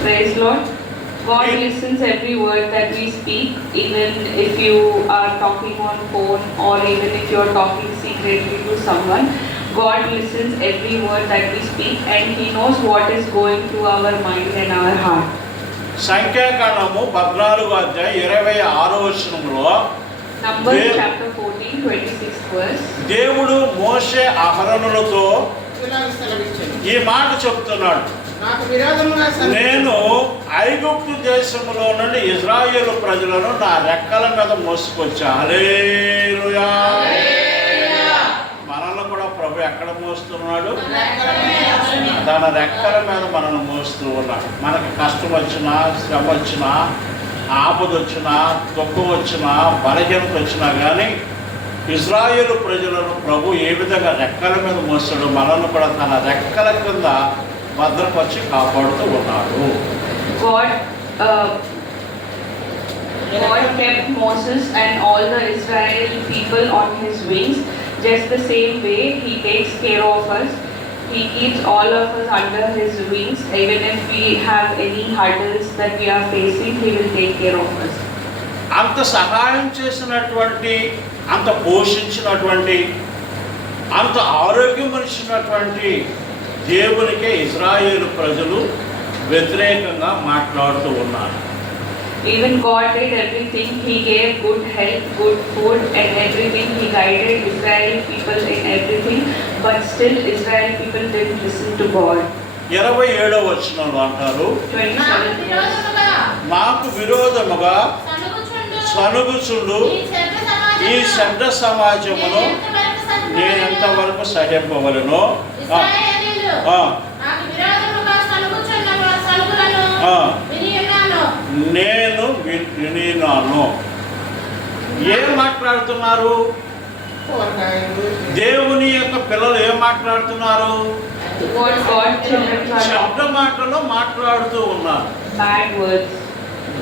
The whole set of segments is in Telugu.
Praise Lord. God listens every word that we speak, even if you are talking on phone or even if you are talking secretly to someone. God listens every word that we speak and He knows what is going through our mind and our heart. సంఖ్యాకాండము పద్నాలుగు అధ్యాయం ఇరవై ఆరో వచనంలో Numbers Amen. chapter 14, 26th verse. దేవుడు మోషే అహరణులతో ఈ మాట చెప్తున్నాడు. నేను ఐగుప్తు దేశంలో నుండి ఇజ్రాయేల్ ప్రజలను నా రెక్కల మీద మోసుకొచ్చా. హల్లెలూయా. మనల్ని కూడా ప్రభు ఎక్కడ మోస్తున్నాడు? తన రెక్కల మీద మనల్ని మోస్తూ ఉన్నాడు. మనకి కష్టం వచ్చినా శ్రమ వచ్చినా ఆపద వచ్చినా దుఃఖం వచ్చినా బలహీనత వచ్చినా కానీ ఇజ్రాయేల్ ప్రజలను ప్రభు ఏ విధంగా రెక్కల మీద మోస్తాడో మనల్ని కూడా తన రెక్కల కింద భద్రపరిచి కాపాడుతూ ఉన్నాడు uh, God kept Moses and all the Israel people on his wings. Just the same way, he takes care of us. He keeps all of us under his wings. Even if we have any hurdles that we are facing, he will take care of us. అంత సహాయం చేసినటువంటి అంత పోషించినటువంటి అంత ఆరోగ్యం ఇచ్చినటువంటి దేవునికే ఇజ్రాయేలు ప్రజలు వ్యతిరేకంగా మాట్లాడుతూ ఉన్నారు Even God did everything. He gave good health, good food, and everything. He guided Israel people in everything. But still, Israel people didn't listen to God. ఇరవై ఏడవ వచనంలో అంటారు 27 నాకు verse. విరోధముగా సనుగుచుండు ఈ ఈ సమాజమును చెడ్డ సమాజమును నేను ఎంతవరకు నేను సహింపగలను? ఎంతవరకు సహింపవలను నేను వినినాను ఏం మాట్లాడుతున్నారు? దేవుని యొక్క పిల్లలు ఏం మాట్లాడుతున్నారు? శబ్ద మాటలో మాట్లాడుతూ ఉన్నారు. Bad words.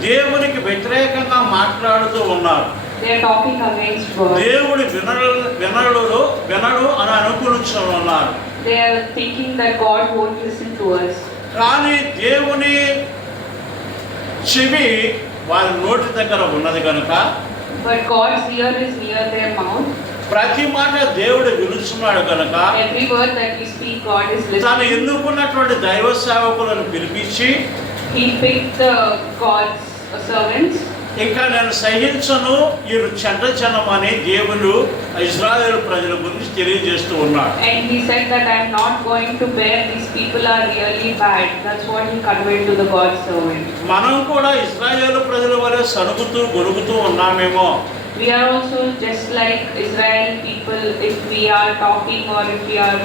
దేవునికి వ్యతిరేకంగా మాట్లాడుతూ ఉన్నారు. They are talking against God. దేవుడు వినడు వినడు వినడు అని అనుకుని ఉన్నారు. They are thinking that God won't listen to us. కానీ దేవుని చెవి వారి నోటి దగ్గర ఉన్నది కనుక But God's ear is near their mouth. ప్రతి మాట దేవుడు విలుస్తున్నాడు కనుక Every word that we speak, God is తాను listening. ఎన్నుకున్నటువంటి దైవ సేవకులను పిలిపించి He picked the God's servants. ఇంకా నేను సహించను. ఈ చెడ్డచనం అనే దేవుడు ఇజ్రాయెల్ ప్రజల గురించి తెలియజేస్తూ ఉన్నాడు. And he said that I not going to bear this people are really bad that's what he the God మనం కూడా ఇజ్రాయెల్ ప్రజల వలె సణుగుతూ గొరుగుతూ ఉన్నామేమో. We are also just like Israel people if we are talking are if we are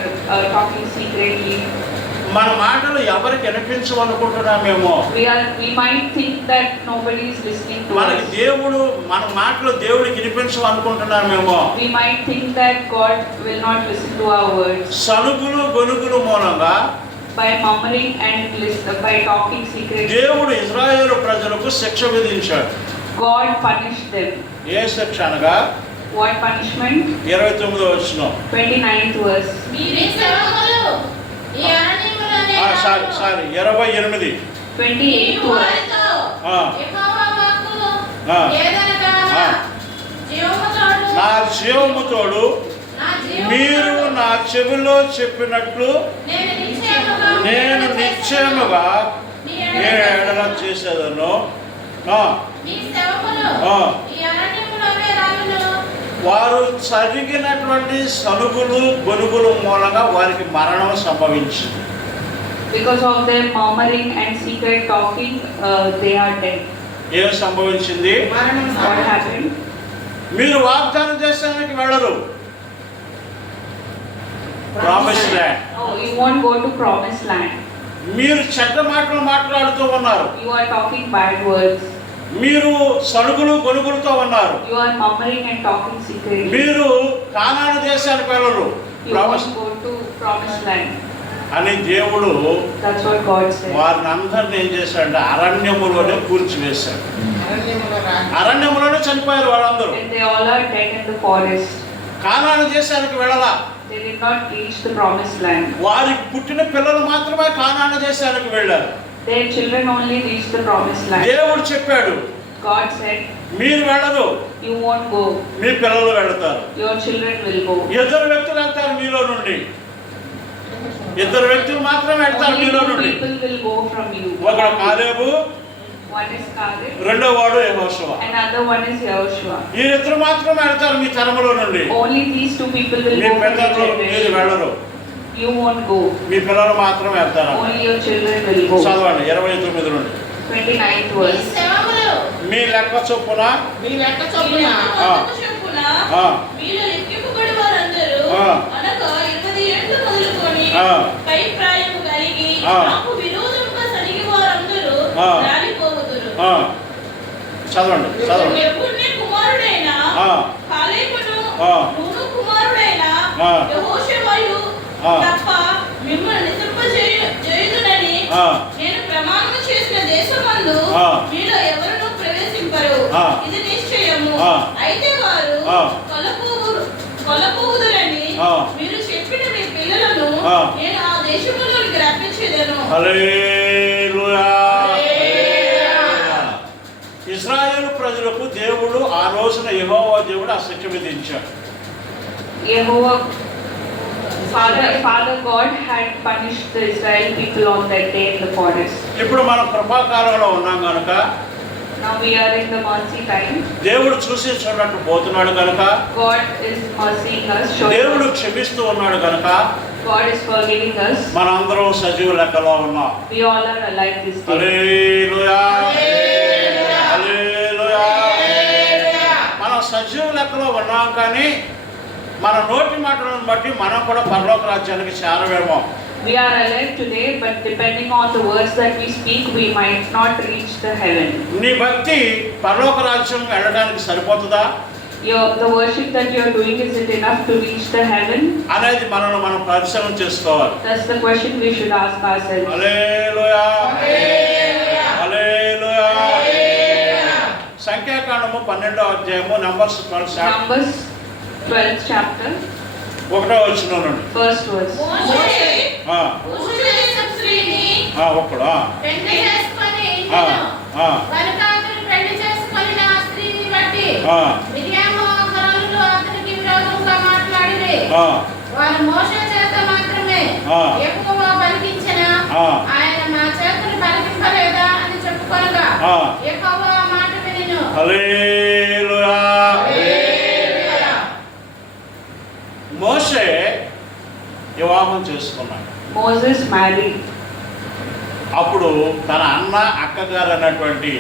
talking secretly మన మాటలు ఎవరికి వినిపించమనుకుంటున్నామేమో We are we might think that nobody is listening to మనకి. దేవుడు మన మాటలు దేవుడికి వినిపించమనుకుంటున్నామేమో We might think that God will not listen to our words. సణుగులు గొనుగులు మూలంగా By murmuring and by talking secretly, దేవుడు ఇజ్రాయేల్ ప్రజలకు శిక్ష విధించాడు God punished them. ఏ శిక్ష అనగా What punishment? ఇరవై తొమ్మిదో వచ్చిన 29th verse. మీరీ అరణ్యములోనే సారీ సారీ ఇరవై ఎనిమిది 28th నీవు verse. వారితో ఆ. యెహోవా వాక్కు ఆ. ఏదనగా ఆ. జీవము తోడు నా జీవము తోడు మీరు. నా చెవిలో చెప్పినట్లు నేను నిశ్చయముగా నేను ఎడల చేసేదను వారు చదివినటువంటి సనుగులు గొనుగులు మూలంగా వారికి మరణం సంభవించింది Because of their murmuring and secret talking, uh, they are dead. ఏం సంభవించింది మరణం What happened? మీరు వాగ్దానం దేశానికి వెళ్ళరు promise land Oh, you won't go to promised land. మీరు చెడ్డ మాటలు మాట్లాడుతూ ఉన్నారు You are talking bad words. మీరు సణుగులు గొనుగులతో ఉన్నారు You are murmuring and talking secretly. మీరు కానాను దేశానికి వెళ్ళరు promise go to promised land. అని దేవుడు వారిని అందరిని ఏం చేశాడు అరణ్యములోనే కూల్చివేశాడు. అరణ్యములోనే చనిపోయారు వాళ్ళందరూ కానాను దేశానికి వెళ్ళదా వారి పుట్టిన పిల్లలు మాత్రమే కానాను దేశానికి వెళ్ళారు. దేవుడు చెప్పాడు మీరు వెళ్ళరు. మీ పిల్లలు వెళతారు. ఇద్దరు వ్యక్తులు వెళ్తారు మీలో నుండి. ఇద్దరు వ్యక్తులు మాత్రమే వెళ్తారు మీలో నుండి. ఒకడు కాలేబు రెండో వాడు వీరిద్దరు మాత్రమే వెళ్తారు మీ తరములో నుండి. మీ పెద్దలు మీరు వెళ్ళరు. మీ పిల్లలు మాత్రమే వెళ్తారు ఇరవై తొమ్మిది నుండి. మీ లెక్క మీ లెక్క మీరు పై ప్రాయము కలిగి. నాకు విరోధముగా సరిగి వారందరూ. రాలిపోవుదురు చదవండి చదవండి ఎప్పుడునే కుమారుడైన. కాలేబును. నూను కుమారుడైన. యెహోషువయు. తప్ప మిమ్మల్ని నిద్రింపజేయుదునని. నేను ప్రమాణము చేసిన దేశమందు. మీలో ఎవరునూ ప్రవేశింపరు. ఇది నిశ్చయము. అయితే వారు ఆ. కొలపోవురు కొలపోవుదురని ఆ. మీరు చెప్పిన మీ పిల్లలను ఆ. ఇస్రాయేల్ ప్రజలకు దేవుడు ఆ రోజున యహోవా దేవుడు ఆ శిక్ష విధించాడు ఇప్పుడు మనం కృపాకాలంలో ఉన్నాం కనుక దేవుడు చూసి చూడట్టు పోతున్నాడు కనుక దేవుడు క్షమిస్తూ ఉన్నాడు కనుక God is forgiving us. మనందరం సజీవ లెక్కలో ఉన్నాం We all are alive this day. హల్లెలూయా. హల్లెలూయా. మనం సజీవ లెక్కలో ఉన్నాం కానీ మన నోటి మాటలను బట్టి మనం కూడా పరలోక రాజ్యానికి చేరవేమో We are alive today, but depending on the words that we speak, we might not reach the heaven. నీ భక్తి పరలోక రాజ్యం వెళ్ళడానికి సరిపోతుందా Your, the worship that you are doing, is it enough to reach the heaven? అనేది మనల్ని మనం పరిశీలన చేసుకోవాలి That's the question we should ask ourselves. హల్లెలూయా. హల్లెలూయా. సంఖ్యాకాండము పన్నెండో అధ్యాయము numbers twelve Numbers 12th chapter, ఒకటో వచ్చిన నుండి first verse. మోషే ఆ, ఆ, ఆ, పెళ్ళి చేసుకొని ఆ, ఇల్లును ఆ, కనుక అతను పెళ్ళి చేసుకొని ఆ స్త్రీని బట్టి ఆ, వారు మోషే చేత మాత్రమే. ఎక్కువ పలికించిన. ఆయన నా చేతులు పలికింపలేదా అని. ఎక్కువ మాట వినిను హల్లెలూయా. మోషే వివాహం చేసుకున్నాడు Moses married. అప్పుడు తన అన్న అక్కగారు అన్నటువంటి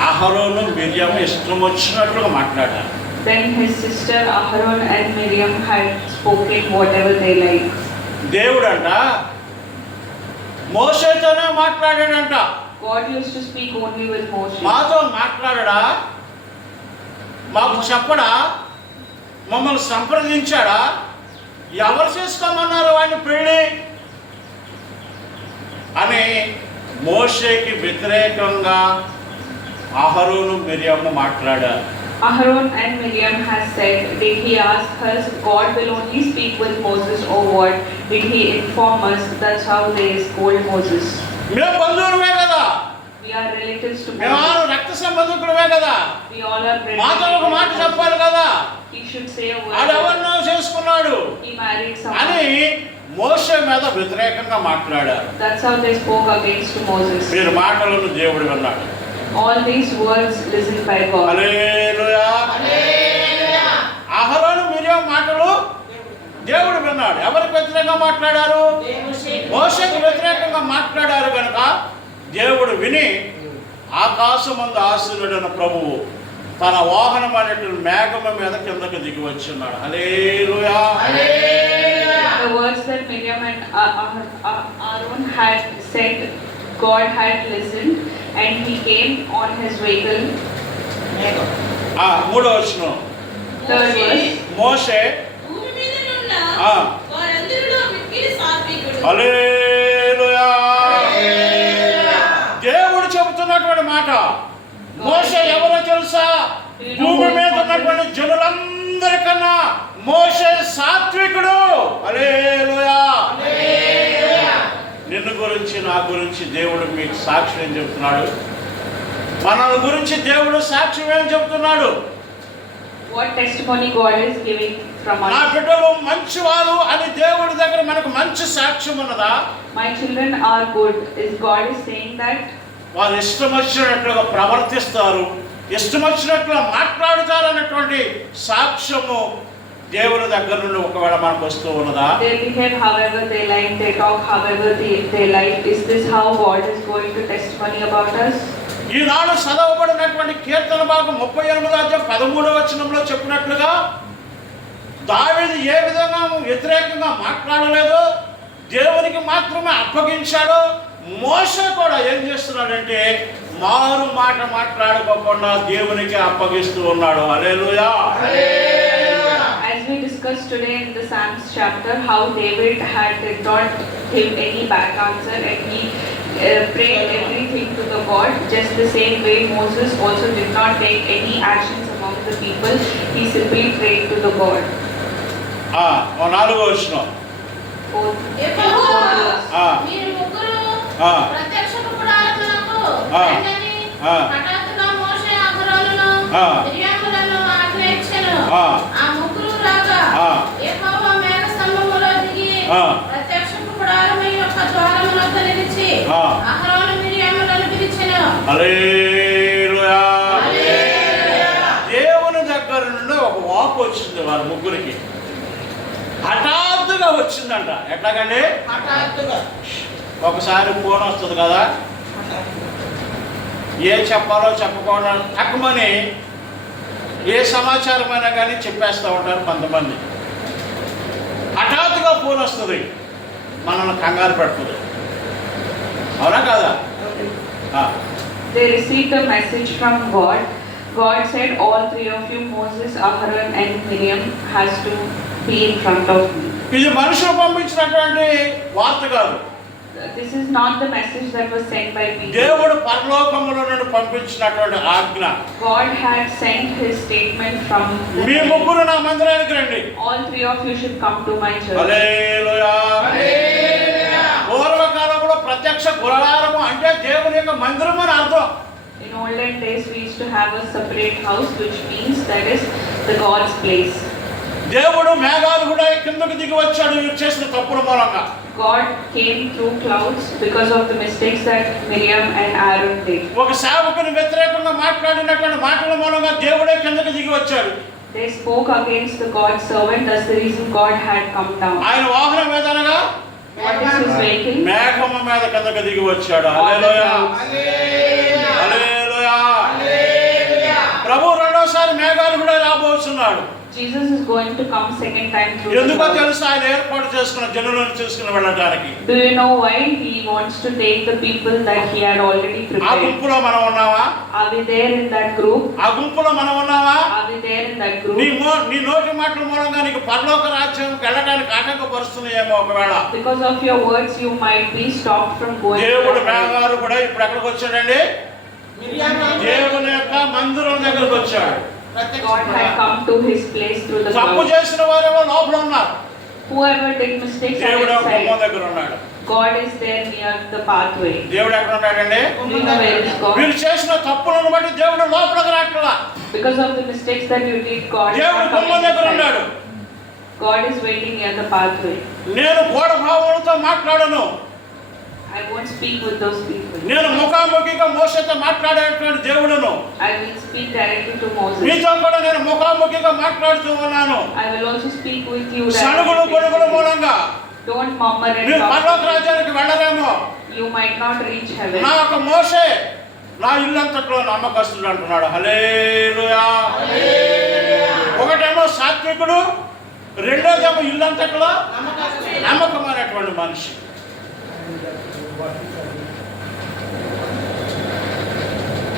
అహరోను మిర్యాము ఇష్టం వచ్చినట్లుగా మాట్లాడారు Then his sister Aharon and Miriam had spoken whatever they like. దేవుడంట మోసేతోనే మాట్లాడాడంట God used to speak only with Moses. మాతో మాట్లాడడా మాకు చెప్పడా మమ్మల్ని సంప్రదించాడా ఎవరు చేసుకోమన్నారు వాడిని పెళ్ళి అని మోషేకి వ్యతిరేకంగా అహరోను మిరియమ్మ మాట్లాడారు Aharon and Miriam has said, Did he ask us, God will only speak with Moses, or what? Did he inform us? That's how they scold Moses. మేము బంధువులమే కదా We are relatives to మేము Moses. రక్త సంబంధికులమే కదా We all are మాతో ఒక మాట brethren. చెప్పాలి కదా He should say a ఆడు word. ఎవరినో చేసుకున్నాడు He married అని someone. మోషే మీద వ్యతిరేకంగా మాట్లాడారు That's how they spoke against Moses. మీరు మాటలను దేవుడు విన్నాడు All these words listened by God. హల్లెలూయా. అహరోను మిరియం మాటలు. దేవుడు విన్నాడు. ఎవరికి వ్యతిరేకంగా మాట్లాడారు? మోషకు వ్యతిరేకంగా మాట్లాడారు కనుక దేవుడు విని ఆకాశమందు ఆశీనుడైన ప్రభువు తన వాహనం అనేటువంటి మేఘమ మీద కిందకు దిగి వచ్చిన్నాడు హల్లెలూయా. The words that Miriam and A- Ah- Ah- Aaron had said, God had listened and he came on his vehicle. ఆ, మూడో వచనం. మోషే. మోషే. ఆ. వారందరిలో మిక్కిలి సాత్వికుడు. హల్లెలూయా. దేవుడు చెబుతున్నటువంటి మాట. మోసే ఎవరో తెలుసా? భూమి మీద ఉన్నటువంటి జనులందరికన్నా మోసే సాత్వికుడు. హల్లెలూయా. నిన్ను గురించి నా గురించి దేవుడు మీకు సాక్ష్యం ఏం చెబుతున్నాడు మన గురించి దేవుడు సాక్ష్యం ఏం చెబుతున్నాడు What testimony God is giving from నా. బిడ్డలు మంచివారు అని దేవుడి దగ్గర మనకు మంచి సాక్ష్యం ఉన్నదా My children are good. Is God is saying that? వారు ఇష్టం వచ్చినట్లుగా ప్రవర్తిస్తారు ఇష్టం వచ్చినట్లుగా మాట్లాడుతారు అన్నటువంటి సాక్ష్యము దేవుని దగ్గర నుండి ఒకవేళ మనకు వస్తూ ఉన్నదా They behave however they like, they talk however they, they like. Is this how God is going to testimony about us? ఈనాడు చదవబడినటువంటి కీర్తన భాగం ముప్పై ఎనిమిది అధ్యాయం పదమూడవ వచనంలో చెప్పినట్లుగా దావీదు ఏ విధంగా వ్యతిరేకంగా మాట్లాడలేదు దేవునికి మాత్రమే అప్పగించాడు మోస కూడా ఏం చేస్తున్నాడంటే మారు మాట మాట్లాడుకోకుండా దేవునికి అప్పగిస్తూ ఉన్నాడు we discussed today in the Psalms chapter, how David had did not give any back answer and he uh, prayed everything to the God. Just the same way Moses also did not take any actions among the people. He simply prayed to the God. ఆ, ఓ నాలుగో వచ్చిన Fourth, యెహోవా, ఆ. మీరు ముగ్గురు ఆ. ప్రత్యక్ష గుడారమునకు ఆ. రండని ఆ. హఠాత్తుగా మోషే అహరోనును ఆ. మిర్యాములను ఆజ్ఞ దేవుని దగ్గర నుండి ఒక వాక్ వచ్చింది వారి ముగ్గురికి. హఠాత్తుగా వచ్చిందంట. ఎట్లాగండి? హఠాత్తుగా. ఒకసారి ఫోన్ వస్తుంది కదా. ఏ చెప్పాలో చెప్పకుండా తక్కువని ఏ సమాచారమైనా కానీ చెప్పేస్తూ ఉంటారు కొంతమంది. హఠాత్తుగా ఫోన్ వస్తుంది మనల్ని కంగారు పెడుతుంది అవునా కాదా ఆ, they received a message from God. God said, All three of you, Moses, Aaron, and Miriam, has to be in front of me. ఇది మనుషులు పంపించినటువంటి వార్త కాదు This is not the message that was sent by people. దేవుడు పరలోకములో నుండి పంపించినటువంటి ఆజ్ఞ God had sent his statement from the me heaven. ముగ్గురు నా మందిరానికి రండి All three of you should come to my church. హల్లెలూయా. పూర్వకాలంలో ప్రత్యక్ష గురారము అంటే దేవుని యొక్క మందిరం అని అర్థం In olden days, we used to have a separate house, which means that is the God's place. దేవుడు మేఘాలు కూడా కిందకు దిగి వచ్చాడు వీరు చేసిన తప్పుల మూలంగా God came through clouds because of the mistakes that Miriam and Aaron did. ఒక సేవకుని వ్యతిరేకంగా మాట్లాడినటువంటి మాటల మూలంగా దేవుడే కిందకు దిగి వచ్చాడు They spoke against the God's servant, that's the reason God had come down. ఆయన వాహనం his vehicle? మేఘము మీద కిందకు దిగి వచ్చాడు హల్లెలూయా. హల్లెలూయా. ప్రభు రెండోసారి మేఘాలు కూడా రాబోతున్నాడు Jesus is going to come second time through the ఎందుకో. తెలుసు ఆయన ఏర్పాటు చేసుకున్న జనులను తీసుకుని వెళ్ళడానికి Do you know why he wants to take the people that he had already ఆ prepared? గుంపులో మనం ఉన్నావా Are we there in that group? ఆ గుంపులో మనం ఉన్నావా Are we there in that నీ group? మో నీ నోటి మాటల మూలంగా నీకు పరలోక రాజ్యం వెళ్ళడానికి ఆటంకపరుస్తున్నాయేమో ఒకవేళ Because of your words, you might be stopped from going. దేవుడు. మేఘాలు కూడా ఇప్పుడు ఎక్కడికి వచ్చాడండి దేవుని యొక్క మందిరం దగ్గరకు వచ్చాడు God had come to his place through the తప్పు. చేసిన వారేమో లోపల ఉన్నారు Whoever did mistakes are దేవుడు గుమ్మం inside. దగ్గర ఉన్నాడు God is there near the pathway. దేవుడు ఎక్కడ ఉన్నాడండి Do you know where is God? చేసిన తప్పులను బట్టి దేవుడు లోపలికి రాట్లా Because of the mistakes that you did, God is దేవుడు not గుమ్మం coming దగ్గర ఉన్నాడు inside. God is waiting near the pathway. నేను గోడ భావములతో మాట్లాడను I won't speak with those people. నేను ముఖాముఖిగా మోసతో మాట్లాడేటువంటి దేవుడును I will speak directly to Moses. మీతో కూడా నేను ముఖాముఖిగా మాట్లాడుతూ ఉన్నాను I will also speak with you సణుగులు గొడుగుల directly. మూలంగా Don't murmur and మీరు పరలోక. రాజ్యానికి వెళ్ళరేమో You might not reach నా heaven. యొక్క మోసే నా ఇల్లంతట్లో నమ్మకస్తుడు అంటున్నాడు హలేలుయా ఒకటేమో సాత్వికుడు రెండోదేమో ఇల్లంతట్లో నమ్మకమైనటువంటి మనిషి ఆ,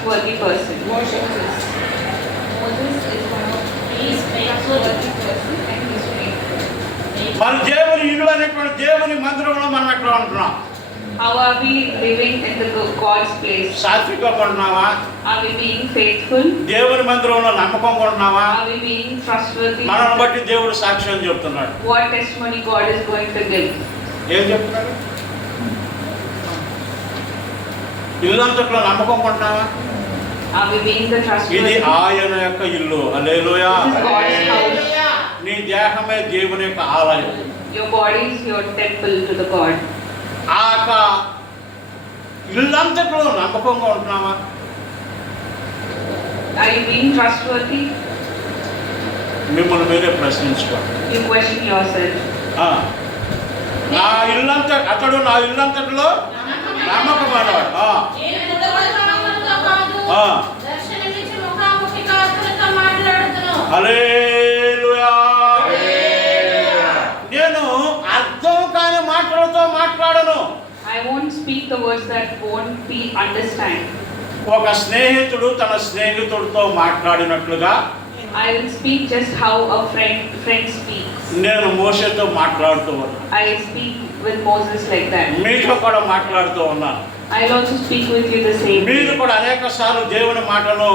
trustworthy person. Moses is one of faithful. trustworthy person, and he is faithful. మన దేవుని ఇల్లు అనేటువంటి దేవుని మందిరంలో మనం ఎట్లా ఉంటున్నాం How are we living in the God's place? సాత్వికంగా ఉంటున్నావా Are we being faithful? దేవుని మందిరంలో నమ్మకంగా ఉంటున్నావా Are we being trustworthy? మనల్ని బట్టి దేవుడు సాక్ష్యం చెప్తున్నాడు What testimony God is going to give? ఏం చెప్తున్నాడు ఇల్లంతట్లో నమ్మకం కొంటావా ఇది ఆయన యొక్క ఇల్లు. అలేలుయా నీ దేహమే దేవుని యొక్క ఆలయం. ఇల్లంతట్లో నమ్మకంగా ఉంటున్నావా? Are you being trustworthy? మిమ్మల్ని మీరే ప్రశ్నించుకోండి యు క్వశ్చన్ ఆ. నా ఇల్లంత అతడు నా ఇల్లంతట్లో నమ్మకమైనవాడు. ఆ. నేను అర్థం కాని మాటలతో మాట్లాడను. I won't speak the words that won't be understand. ఒక స్నేహితుడు తన స్నేహితుడితో మాట్లాడినట్లుగా I will speak just how a friend friend speaks. నేను మోసతో మాట్లాడుతూ ఉన్నాను I speak with Moses like that. మీతో కూడా మాట్లాడుతూ ఉన్నాను I'll also speak with you the same మీరు way. కూడా అనేక సార్లు దేవుని మాటలు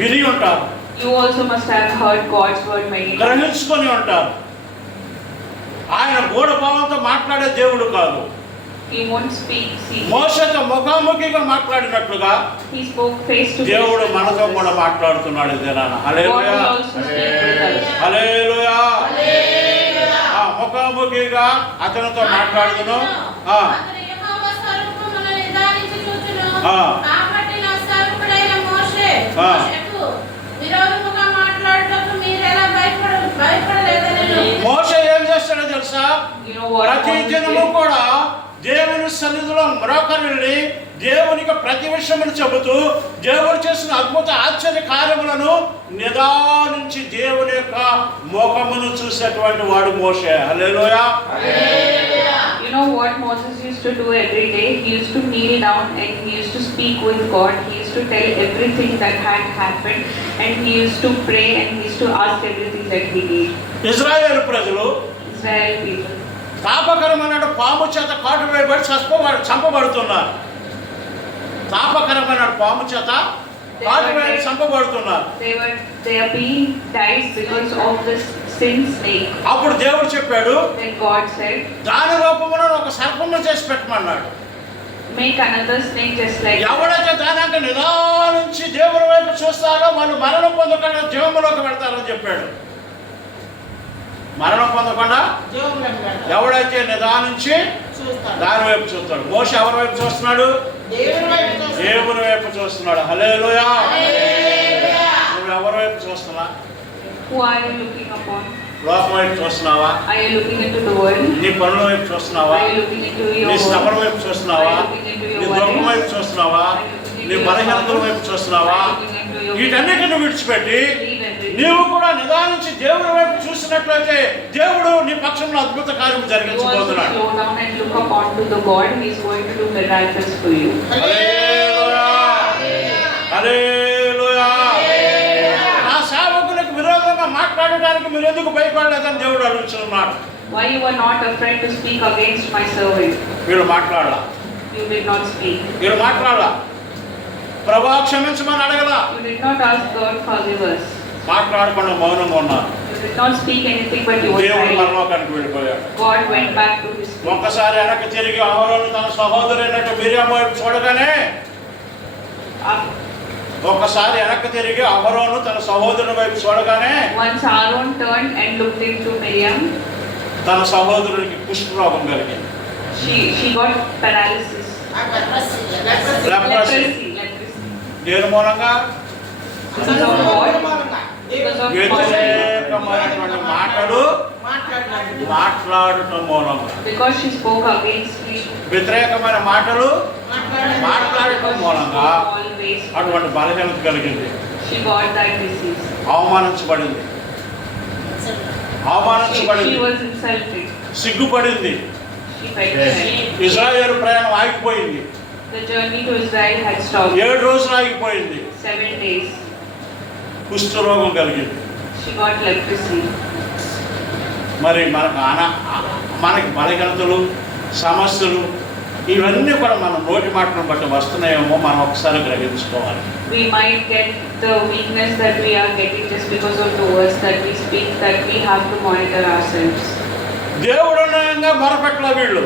విని ఉంటారు You also must have heard God's word many times. గ్రహించుకొని ఉంటారు ఆయన గూఢభావంతో మాట్లాడే దేవుడు కాదు He won't speak. See, మోసతో ముఖాముఖిగా మాట్లాడినట్లుగా he spoke face to face. దేవుడు మనతో. కూడా మాట్లాడుతున్నాడు ఇదేనా God hallelujah will also speak with us. హల్లెలూయా ఆ, ముఖాముఖిగా అతనితో మాట్లాడుతును ఆ, అతని యెహోవా స్వరూపమును నిదానించి చూచును. ఆ. కాబట్టి నా సేవకుడైన మోషే, ఆ. మోషేకు విరోధముగా మాట్లాడుటకు మీరెలా భయపడ- భయపడలేదనెను. మోస ఏం చేస్తాడో తెలుసా You know what? ప్రతి did? కూడా సన్నిధిలో మరొకరిని దేవునికి ప్రతి విషయములు చెబుతూ దేవుడు చేసిన అద్భుత ఆశ్చర్య కార్యములను నిదానించి దేవుని యొక్క ముఖమును చూసేటువంటి వాడు మోసే hallelujah You know what Moses used to do every day? He used to kneel down and he used to speak with God. He used to tell everything that had happened and he used to pray and he used to ask everything that he did. Israel ప్రజలు Israel people. తాపకరమైన పాము చేత కాటు వేయబడి చంపబడి చంపబడుతున్నారు తాపకరమైన పాము చేత కాటు వేయబడి చంపబడుతున్నారు. అప్పుడు దేవుడు చెప్పాడు దాని రూపమున ఒక సర్పమును చేసి పెట్టమన్నాడు. ఎవడైతే దానాక నిదానించి దేవుని వైపు చూస్తారో వాళ్ళు మరణం పొందకుండా జీవములోకి పెడతారని చెప్పాడు మరణం పొందకుండా. ఎవడైతే నిదానించి చూస్తారు. దాని వైపు చూస్తాడు మోస ఎవరి వైపు చూస్తున్నాడు దేవుని వైపు చూస్తారు. దేవుని వైపు చూస్తున్నాడు హల్లెలూయా. నువ్వు ఎవరి వైపు చూస్తున్నా? లోకం వైపు చూస్తున్నావా? నీ పనుల వైపు చూస్తున్నావా నీ శ్రమల? వైపు చూస్తున్నావా నీ దుఃఖం వైపు చూస్తున్నావా నీ బలహీనతల వైపు చూస్తున్నావా వీటన్నిటిని విడిచిపెట్టి. నీవు కూడా నిదానించి దేవుడి వైపు చూసినట్లయితే దేవుడు నీ పక్షంలో అద్భుత కార్యం జరిగించబోతున్నాడు. ఆ సేవకులకు విరోధంగా మాట్లాడడానికి మీరు ఎందుకు భయపడలేదని దేవుడు అడుగుతున్నాడు. Why you are not afraid to speak against my servant? మీరు మాట్లాడలా. You will not మీరు మాట్లాడలా. ప్రభా క్షమించమని అడగలా. You did. మాట్లాడకుండా మౌనంగా ఉన్నారు. ఒక్కసారి వెనక్కి తిరిగి ఆవరణ తన సహోదరు మిరియా వైపు చూడగానే ఒకసారి వెనక్కి తిరిగి అహరోను తన సహోదరుని వైపు చూడగానే తన సహోదరునికి కుష్ఠ రోగం కలిగింది నేను మూలంగా? మాట్లాడు మాట్లాడటం మౌనం వ్యతిరేకమైన మాటలు మాట్లాడటం మూలంగా అటువంటి బలహీనత కలిగింది. అవమానించబడింది. అవమానించబడింది. సిగ్గుపడింది. ఇజ్రాయేల్ ప్రయాణం ఆగిపోయింది. ఏడు రోజులు ఆగిపోయింది. సెవెన్ డేస్ కుష్ఠరోగం కలిగింది. మరి మనకు అన మనకి బలహీనతలు సమస్యలు ఇవన్నీ కూడా మన నోటి మాటలను బట్టి వస్తున్నాయేమో మనం ఒకసారి గ్రహించుకోవాలి We might get the weakness that we are getting just because of the words that we speak, that we have to monitor ourselves. దేవుడు ఉండగా మొరపెట్ల వీళ్ళు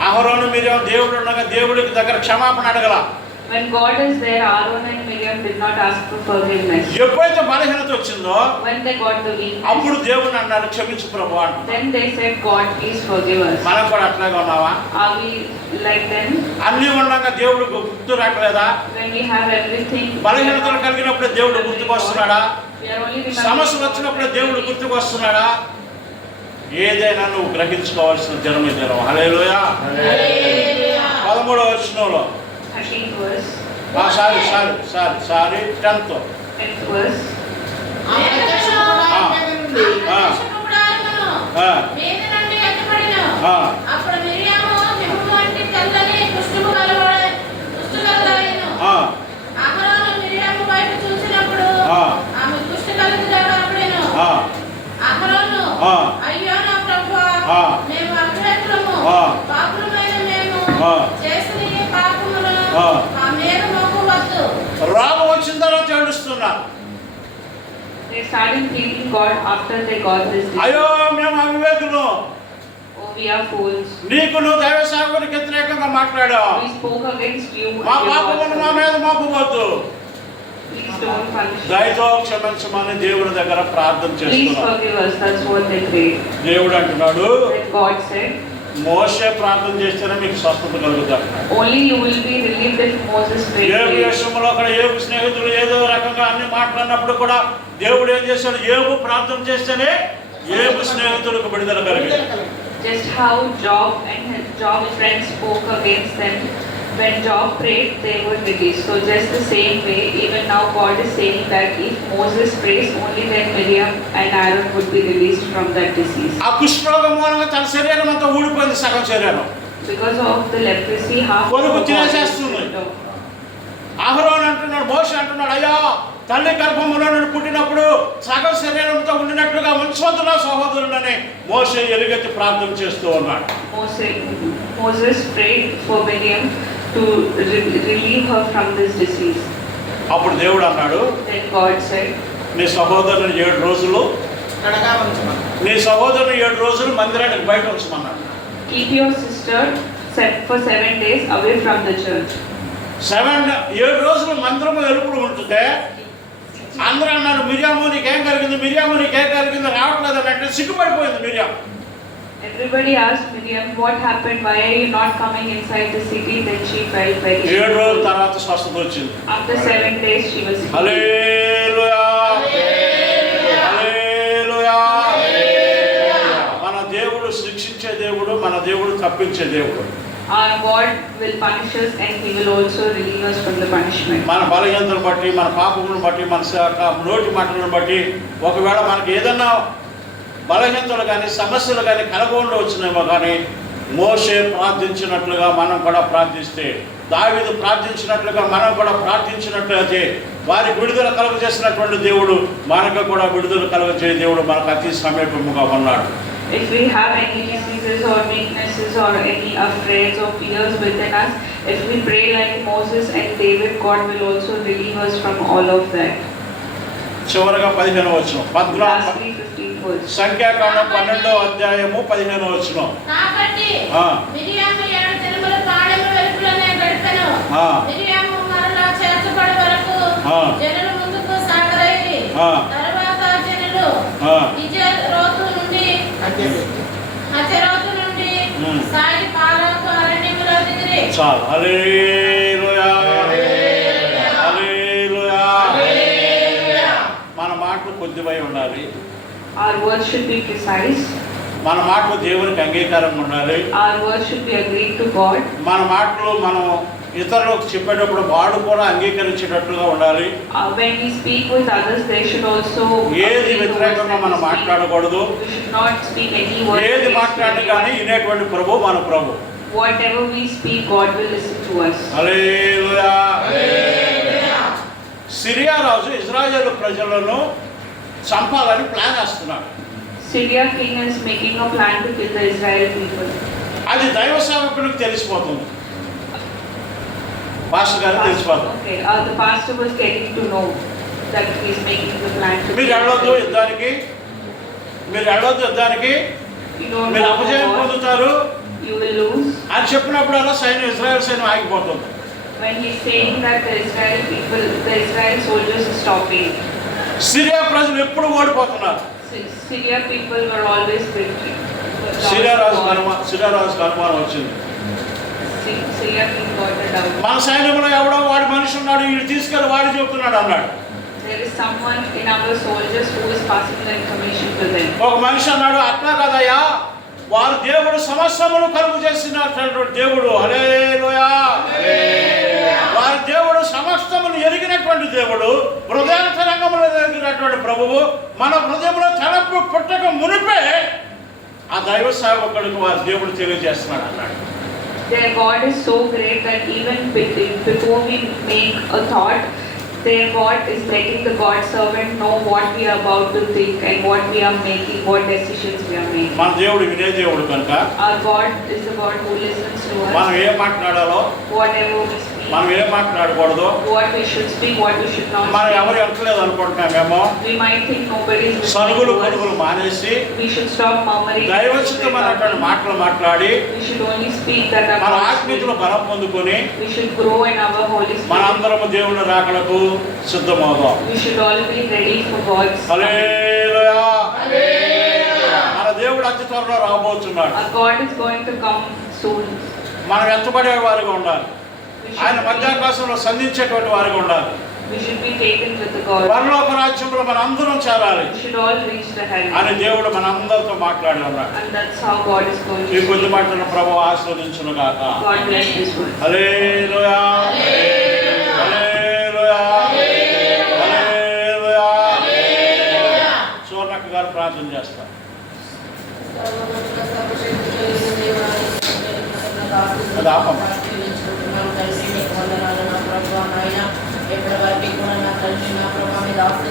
ఆహరోను మీరు దేవుడు ఉండగా దేవుడికి దగ్గర క్షమాపణ అడగల When God is there, Aaron and Miriam did not ask for forgiveness. ఎప్పుడైతే బలహీనత వచ్చిందో When they got the weakness, అప్పుడు దేవుడిని అన్నారు క్షమించు ప్రభు అంటున్నారు then they said, God, please forgive us. మనం కూడా అట్లాగే ఉన్నావా Are we like them? అన్నీ ఉండగా దేవుడు గుర్తు రావట్లేదా When we have everything, బలహీనతలు కలిగినప్పుడే దేవుడు గుర్తుకు వస్తున్నాడా we are only remembering సమస్యలు వచ్చినప్పుడే దేవుడు గుర్తుకు వస్తున్నాడా ఏదైనా నువ్వు గ్రహించుకోవాల్సిన జనం ఈ జనం హలేలుయా పదమూడవ వచనంలో 13th verse, sorry sorry sorry sorry tenth 10th verse. ఆ. మీద నుండి ఎత్తబడిను ఆ, అప్పుడు మిరియాము హిమము వంటి తెల్లని కుష్ఠము కలవాడ కుష్ఠగలదాయను ఆ, అహరోను మిరియాము వైపు చూసినప్పుడు ఆ. ఆమె కుష్ఠ కలుగుతాడప్పుడేను ఆ, అహరోను ఆ. అయ్యో నా ప్రభువా ఆ. మేము అగ్రహులము ఆ. పాపులమైన మేము. చేసిన ఈ పాపమును ఆ. మా మీద మోపవద్దు రోగం వచ్చిన తర్వాత ఏడుస్తున్నారు They started pleading God after they got this disease. అయ్యో మేము అవివేకులు Oh. నీకు నువ్వు దైవ సేవకునికి వ్యతిరేకంగా మాట్లాడావు. మా పాపమును మా. మీద మోపవద్దు. దయతో క్షమించమని దేవుడి దగ్గర ప్రార్థన Please చేస్తున్నాం forgive us. That's what they prayed. దేవుడు అంటున్నాడు మోసే ప్రార్థన చేస్తేనే మీకు స్వస్థత కలుగుతారు ఏ స్నేహితులు ఏదో రకంగా అన్ని మాట్లాడినప్పుడు కూడా దేవుడు ఏం చేస్తాడు? ఏము ప్రార్థన చేస్తేనే ఏము స్నేహితుడు విడుదల కలిగి just how Job Job friends spoke against When Job prayed, they were released. So just the same way, even now God is saying that if Moses prays, only then Miriam and Aaron would be released from that disease. ఆ కుష్ఠరోగం మూలంగా తన శరీరం అంతా ఊడిపోయింది సగం శరీరం Because of the leprosy, half is తినేసేస్తుంది. Aaron అంటున్నాడు మోస అంటున్నాడు అయ్యా తల్లి గర్భములో నుండి పుట్టినప్పుడు సగం శరీరంతో ఉండినట్లుగా ఉంచవద్దునా సహోదరుడని మోస ఎలుగెత్తి ప్రార్థన చేస్తూ ఉన్నాడు To re- relieve her from this disease. అప్పుడు దేవుడు అన్నాడు Then God said, నీ సహోదరుని ఏడు రోజులు నీ సహోదరుని ఏడు రోజులు మందిరానికి బయట ఉంచమన్నాడు. Keep your sister set for seven days away from the church. Seven ఏడు రోజులు మందిరము ఎలుపుడు ఉంటుంటే అందరూ అన్నారు మిరియాము నీకేం కలిగింది? మిరియాము నీకేం కలిగింది? రావట్లేదు అని అంటే సిగ్గుపడిపోయింది Miriam. Everybody asked Miriam, what happened? Why are you not coming inside the city? Then she felt very ఏడు రోజుల. తర్వాత స్వస్థత వచ్చింది After seven days, she was healed. హల్లెలూయా హల్లెలూయా మన దేవుడు శిక్షించే దేవుడు మన దేవుడు తప్పించే దేవుడు Our God will punish us and He will also relieve us from the punishment. మన బలహీనతను బట్టి మన పాపములను బట్టి మన స- నోటి మాటలను బట్టి ఒకవేళ మనకి ఏదన్నా బలహీనతలు కానీ సమస్యలు కానీ కలగకుండా వచ్చినేమో కానీ మోసే ప్రార్థించినట్లుగా మనం కూడా ప్రార్థిస్తే దావిదు ప్రార్థించినట్లుగా మనం కూడా ప్రార్థించినట్లయితే వారి విడుదల కలుగజేసినటువంటి దేవుడు మనకు కూడా విడుదల కలుగజే దేవుడు మనకు అతి సమీపముగా ఉన్నాడు If we have any diseases or weaknesses or any affairs or fears within us, if we pray like Moses and David, God will also relieve us from all of that. చివరగా పదిహేను వచ్చిన పద్నాలుగు Lastly, 15th verse. సంఖ్యాకాండం పన్నెండో అధ్యాయము పదిహేను వచ్చిన కాబట్టి ఆ. మాటలు కొద్దివై ఉండాలి Our words should be precise. మన మాటలు దేవునికి అంగీకారంగా ఉండాలి Our words should be agreed to God. మన మాటలు మనం ఇతరులకు చెప్పేటప్పుడు వాడు కూడా అంగీకరించేటట్లుగా ఉండాలి Uh, when we speak with others, they should also. ఏది agree to వ్యతిరేకంగా what మనం we speak. మాట్లాడకూడదు We should not speak any word. ఏది against మాట్లాడి కానీ anyone. వినేటువంటి ప్రభు మన ప్రభు Whatever we speak, God will listen to us. Hallelujah. Syria Raju Israel ప్రజలను చంపాలని ప్లాన్ వేస్తున్నాడు. Syria king making a plan అది దైవ సేవకునికి తెలిసిపోతుంది. తెలిసిపోతుంది. The pastor was getting to know that making the plan to మీరు మీరు వెళ్ళొద్దు యుద్ధానికి. మీరు యు విల్ లూజ్ చెప్పినప్పుడు అలా సైన్యం ఆగిపోతుంది. When he is saying that the israel Syria ప్రజలు ఎప్పుడు ఓడిపోతున్నారు. సిరియా రాజు సిరియా రాజుకు అనుమానం వచ్చింది. మన సైన్యంలో ఎవడో వాడి మనిషి ఉన్నాడు వీడు తీసుకెళ్ళి వాడు చెబుతున్నాడు అన్నాడు. There is someone in our soldiers who is passing the information to them. ఒక మనిషి అన్నాడు అట్లా కదయ్యా వారు దేవుడు సమస్తమును కలుగు చేసినటువంటి దేవుడు. దేవుడు సమస్తమును ఎరిగినటువంటి దేవుడు హృదయాంతరంగములు ఎరిగినటువంటి ప్రభువు మన హృదయంలో తలపు పుట్టక మునిపే ఆ దైవ సేవకుడికి వారి దేవుడు తెలియజేస్తున్నాడు అన్నాడు Their God is so great that even be- before we make a thought, their God is letting the God servant know what we are about to think and what we are making, what decisions we are making. మన దేవుడు వినే దేవుడు కనుక Our God is the God who listens to మనం us, ఏం మాట్లాడాలో whatever we speak, మనం ఏం మాట్లాడకూడదు. మనం ఎవరు ఎంచలేదు అనుకుంటున్నాం మేము? సరుగులు పరుగులు మానేసి దైవచితమైనటువంటి మాటలు మాట్లాడి మన ఆత్మీయతను బలం పొందుకొని మనందరము దేవుని రాకలకు సిద్ధమవుదాం. మన దేవుడు అతి త్వరలో రాబోతున్నాడు. మనం ఎత్తుపడే వారిగా ఉండాలి. ఆయన మధ్యాకాశంలో సంధించేటువంటి వారిగా ఉండాలి. పరలోక రాజ్యంలో మన అందరం చేరాలి. అని. దేవుడు మన అందరితో మాట్లాడి ఉన్నాడు ఈ కొద్ది. మాటలను ప్రభు ఆస్వాదించును గాక. హల్లెలూయా. సూర్ణక్క గారు ప్రార్థన చేస్తారు. అది ఆపమ్మ. லாஸ்